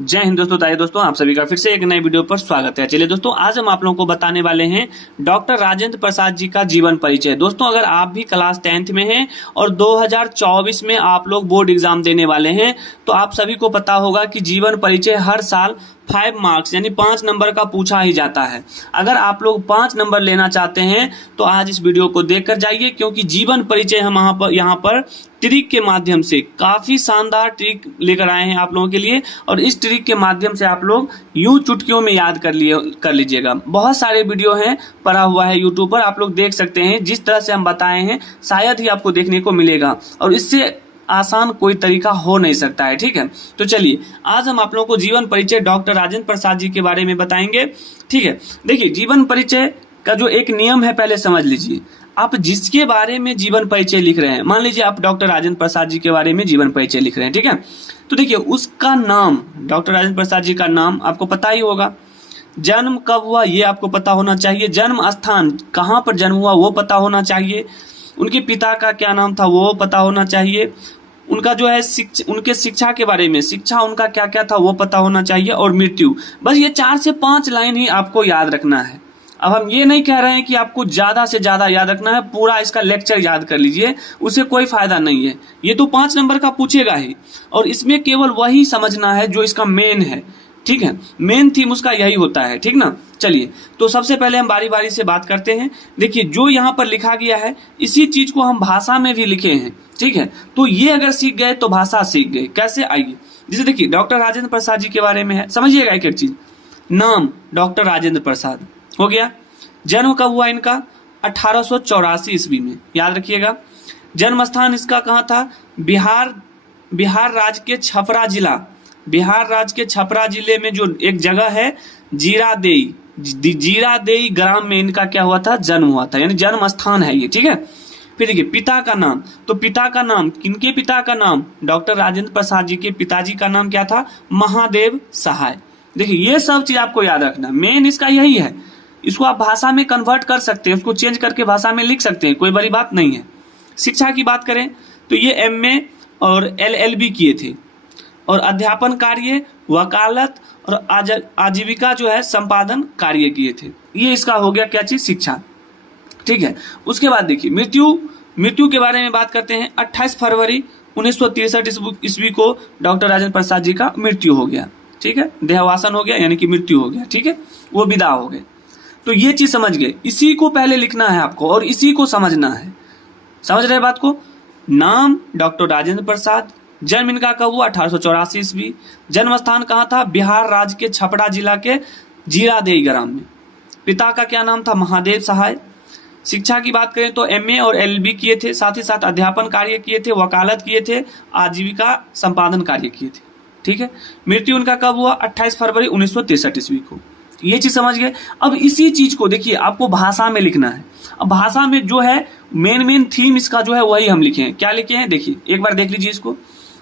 जय हिंद दोस्तों। ताइए दोस्तों, आप सभी का फिर से एक नए वीडियो पर स्वागत है। चलिए दोस्तों, आज हम आप लोगों को बताने वाले हैं डॉक्टर राजेंद्र प्रसाद जी का जीवन परिचय। दोस्तों, अगर आप भी क्लास 10th में हैं और 2024 में आप लोग बोर्ड एग्जाम देने वाले हैं तो आप सभी को पता होगा कि जीवन परिचय हर साल 5 मार्क्स यानी 5 नंबर का पूछा ही जाता है। अगर आप लोग 5 नंबर लेना चाहते हैं तो आज इस वीडियो को देखकर जाइए, क्योंकि जीवन परिचय हम यहाँ पर ट्रिक के माध्यम से काफी शानदार ट्रिक लेकर आए हैं आप लोगों के लिए, और इस ट्रिक के माध्यम से आप लोग यूं चुटकियों में याद कर लीजिएगा। बहुत सारे वीडियो हैं, पड़ा हुआ है यूट्यूब पर, आप लोग देख सकते हैं। जिस तरह से हम बताए हैं शायद ही आपको देखने को मिलेगा, और इससे आसान कोई तरीका हो नहीं सकता है। ठीक है, तो चलिए आज हम आप लोगों को जीवन परिचय डॉक्टर राजेंद्र प्रसाद जी के बारे में बताएंगे। ठीक है, देखिए जीवन परिचय का जो एक नियम है पहले समझ लीजिए। आप जिसके बारे में जीवन परिचय लिख रहे हैं, मान लीजिए आप डॉक्टर राजेंद्र प्रसाद जी के बारे में जीवन परिचय लिख रहे हैं, ठीक है, तो देखिए उसका नाम, डॉक्टर राजेंद्र प्रसाद जी का नाम आपको पता ही होगा। जन्म कब हुआ ये आपको पता होना चाहिए। जन्म स्थान कहाँ पर जन्म हुआ वो पता होना चाहिए। उनके पिता का क्या नाम था वो पता होना चाहिए। उनका जो है उनके शिक्षा के बारे में, शिक्षा उनका क्या क्या था वो पता होना चाहिए। और मृत्यु, बस ये 4 से 5 लाइन ही आपको याद रखना है। अब हम ये नहीं कह रहे हैं कि आपको ज्यादा से ज्यादा याद रखना है, पूरा इसका लेक्चर याद कर लीजिए, उससे कोई फायदा नहीं है। ये तो 5 नंबर का पूछेगा ही, और इसमें केवल वही समझना है जो इसका मेन है। ठीक है, मेन थीम उसका यही होता है। ठीक ना, चलिए तो सबसे पहले हम बारी बारी से बात करते हैं। देखिए जो यहाँ पर लिखा गया है इसी चीज को हम भाषा में भी लिखे हैं। ठीक है, तो ये अगर सीख गए तो भाषा सीख गए। कैसे, आइए। जैसे देखिए डॉक्टर राजेंद्र प्रसाद जी के बारे में है, समझिएगा एक एक चीज। नाम डॉक्टर राजेंद्र प्रसाद हो गया। जन्म कब हुआ इनका? 1884 ईस्वी में, याद रखिएगा। जन्म स्थान इसका कहाँ था? बिहार राज्य के छपरा जिला, बिहार राज्य के छपरा जिले में जो एक जगह है जीरादेई ग्राम में इनका क्या हुआ था? जन्म हुआ था, यानी जन्म स्थान है ये। ठीक है, फिर देखिए पिता का नाम, तो पिता का नाम, किनके पिता का नाम? डॉक्टर राजेंद्र प्रसाद जी के पिताजी का नाम क्या था? महादेव सहाय। देखिए ये सब चीज आपको याद रखना, मेन इसका यही है। इसको आप भाषा में कन्वर्ट कर सकते हैं, उसको चेंज करके भाषा में लिख सकते हैं, कोई बड़ी बात नहीं है। शिक्षा की बात करें तो ये MA और LLB किए थे, और अध्यापन कार्य, वकालत और आजीविका जो है संपादन कार्य किए थे। ये इसका हो गया क्या चीज? शिक्षा। ठीक है, उसके बाद देखिए मृत्यु के बारे में बात करते हैं। 28 फरवरी 1963 ईस्वी को डॉक्टर राजेंद्र प्रसाद जी का मृत्यु हो गया। ठीक है, देहावसान हो गया, यानी कि मृत्यु हो गया। ठीक है, वो विदा हो गए। तो ये चीज समझ गए, इसी को पहले लिखना है आपको और इसी को समझना है। समझ रहे बात को? नाम डॉक्टर राजेंद्र प्रसाद, जन्म इनका कब हुआ? 1884 ईस्वी। जन्म स्थान कहाँ था? बिहार राज्य के छपरा जिला के जीरादेई ग्राम में। पिता का क्या नाम था? महादेव सहाय। शिक्षा की बात करें तो MA और LLB किए थे, साथ ही साथ अध्यापन कार्य किए थे, वकालत किए थे, आजीविका संपादन कार्य किए थे। ठीक है, मृत्यु उनका कब हुआ? 28 फरवरी 1963 ईस्वी को। ये चीज समझ गए। अब इसी चीज को देखिए आपको भाषा में लिखना है। अब भाषा में जो है मेन थीम इसका जो है वही हम लिखे हैं। क्या लिखे हैं देखिए, एक बार देख लीजिए इसको,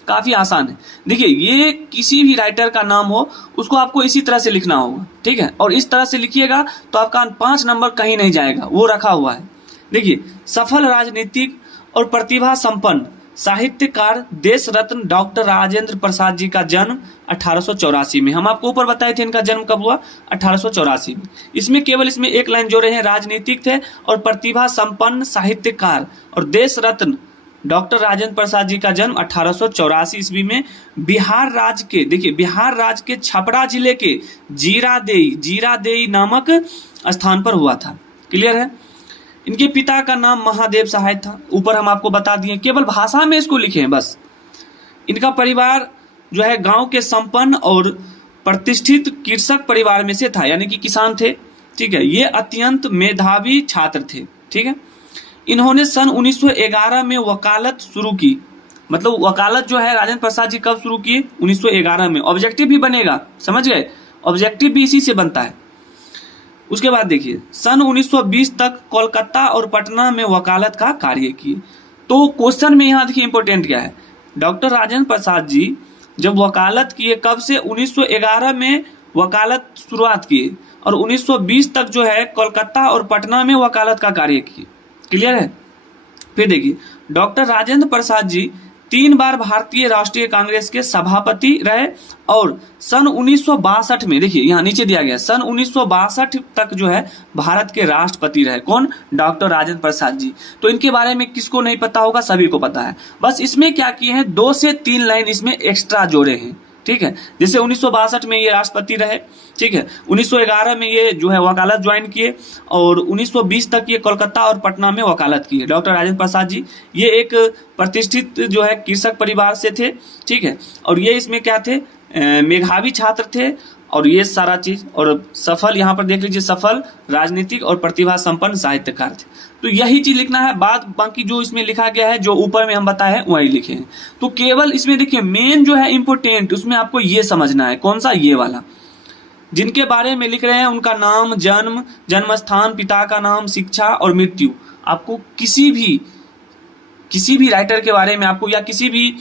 काफी आसान है। देखिए ये किसी भी राइटर का नाम हो उसको आपको इसी तरह से लिखना होगा। ठीक है, और इस तरह से लिखिएगा तो आपका 5 नंबर कहीं नहीं जाएगा, वो रखा हुआ है। देखिए, सफल राजनीतिक और प्रतिभा संपन्न साहित्यकार देश रत्न डॉक्टर राजेंद्र प्रसाद जी का जन्म 1884 में। हम आपको ऊपर बताए थे इनका जन्म कब हुआ? 1884 में। इसमें केवल इसमें एक लाइन जोड़े हैं, राजनीतिक थे और प्रतिभा संपन्न साहित्यकार और देश रत्न डॉक्टर राजेंद्र प्रसाद जी का जन्म 1884 ईस्वी में बिहार राज्य के, देखिए बिहार राज्य के छपरा जिले के जीरादेई नामक स्थान पर हुआ था। क्लियर है? इनके पिता का नाम महादेव सहाय था, ऊपर हम आपको बता दिए, केवल भाषा में इसको लिखे हैं बस। इनका परिवार जो है गांव के संपन्न और प्रतिष्ठित कृषक परिवार में से था, यानी कि किसान थे। ठीक है, ये अत्यंत मेधावी छात्र थे। ठीक है, इन्होंने सन 1911 में वकालत शुरू की। मतलब वकालत जो है राजेंद्र प्रसाद जी कब शुरू किए? 1911 में। ऑब्जेक्टिव भी बनेगा, समझ गए? ऑब्जेक्टिव भी इसी से बनता है। उसके बाद देखिए सन 1920 तक कोलकाता और पटना में वकालत का कार्य किए। तो क्वेश्चन में यहाँ देखिए इंपॉर्टेंट क्या है, डॉक्टर राजेंद्र प्रसाद जी जब वकालत किए कब से? 1911 में वकालत शुरुआत किए और 1920 तक जो है कोलकाता और पटना में वकालत का कार्य किए। क्लियर है? फिर देखिए डॉक्टर राजेंद्र प्रसाद जी 3 बार भारतीय राष्ट्रीय कांग्रेस के सभापति रहे और सन 1962 में, देखिए यहाँ नीचे दिया गया, सन 1962 तक जो है भारत के राष्ट्रपति रहे। कौन? डॉक्टर राजेंद्र प्रसाद जी। तो इनके बारे में किसको नहीं पता होगा? सभी को पता है। बस इसमें क्या किए हैं, 2 से 3 लाइन इसमें एक्स्ट्रा जोड़े हैं, ठीक है। जैसे 1962 में ये राष्ट्रपति रहे, ठीक है। 1911 में ये जो है वकालत ज्वाइन किए और 1920 तक ये कोलकाता और पटना में वकालत किए। डॉक्टर राजेंद्र प्रसाद जी ये एक प्रतिष्ठित जो है कृषक परिवार से थे, ठीक है। और ये इसमें क्या थे, मेधावी छात्र थे और ये सारा चीज, और सफल, यहाँ पर देख लीजिए, सफल राजनीतिक और प्रतिभा संपन्न साहित्यकार थे। तो यही चीज लिखना है, बाकी जो इसमें लिखा गया है, जो ऊपर में हम बताए हैं वही लिखे हैं। तो केवल इसमें देखिए मेन जो है इंपोर्टेंट, उसमें आपको ये समझना है, कौन सा? ये वाला। जिनके बारे में लिख रहे हैं उनका नाम, जन्म, जन्म स्थान, पिता का नाम, शिक्षा और मृत्यु। आपको किसी भी राइटर के बारे में आपको, या किसी भी,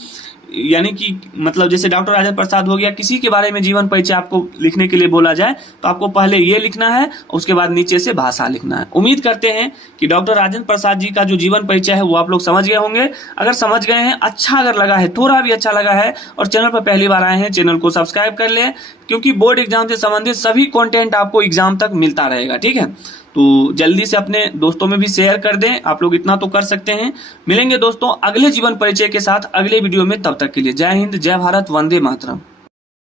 यानी कि मतलब जैसे डॉक्टर राजेंद्र प्रसाद हो गया, किसी के बारे में जीवन परिचय आपको लिखने के लिए बोला जाए तो आपको पहले ये लिखना है, उसके बाद नीचे से भाषा लिखना है। उम्मीद करते हैं कि डॉक्टर राजेंद्र प्रसाद जी का जो जीवन परिचय है वो आप लोग समझ गए होंगे। अगर समझ गए हैं, अच्छा अगर लगा है, थोड़ा भी अच्छा लगा है और चैनल पर पहली बार आए हैं, चैनल को सब्सक्राइब कर लें, क्योंकि बोर्ड एग्जाम से संबंधित सभी कंटेंट आपको एग्जाम तक मिलता रहेगा, ठीक है। तो जल्दी से अपने दोस्तों में भी शेयर कर दें, आप लोग इतना तो कर सकते हैं। मिलेंगे दोस्तों अगले जीवन परिचय के साथ अगले वीडियो में, तब तक के लिए जय हिंद, जय भारत, वंदे मातरम।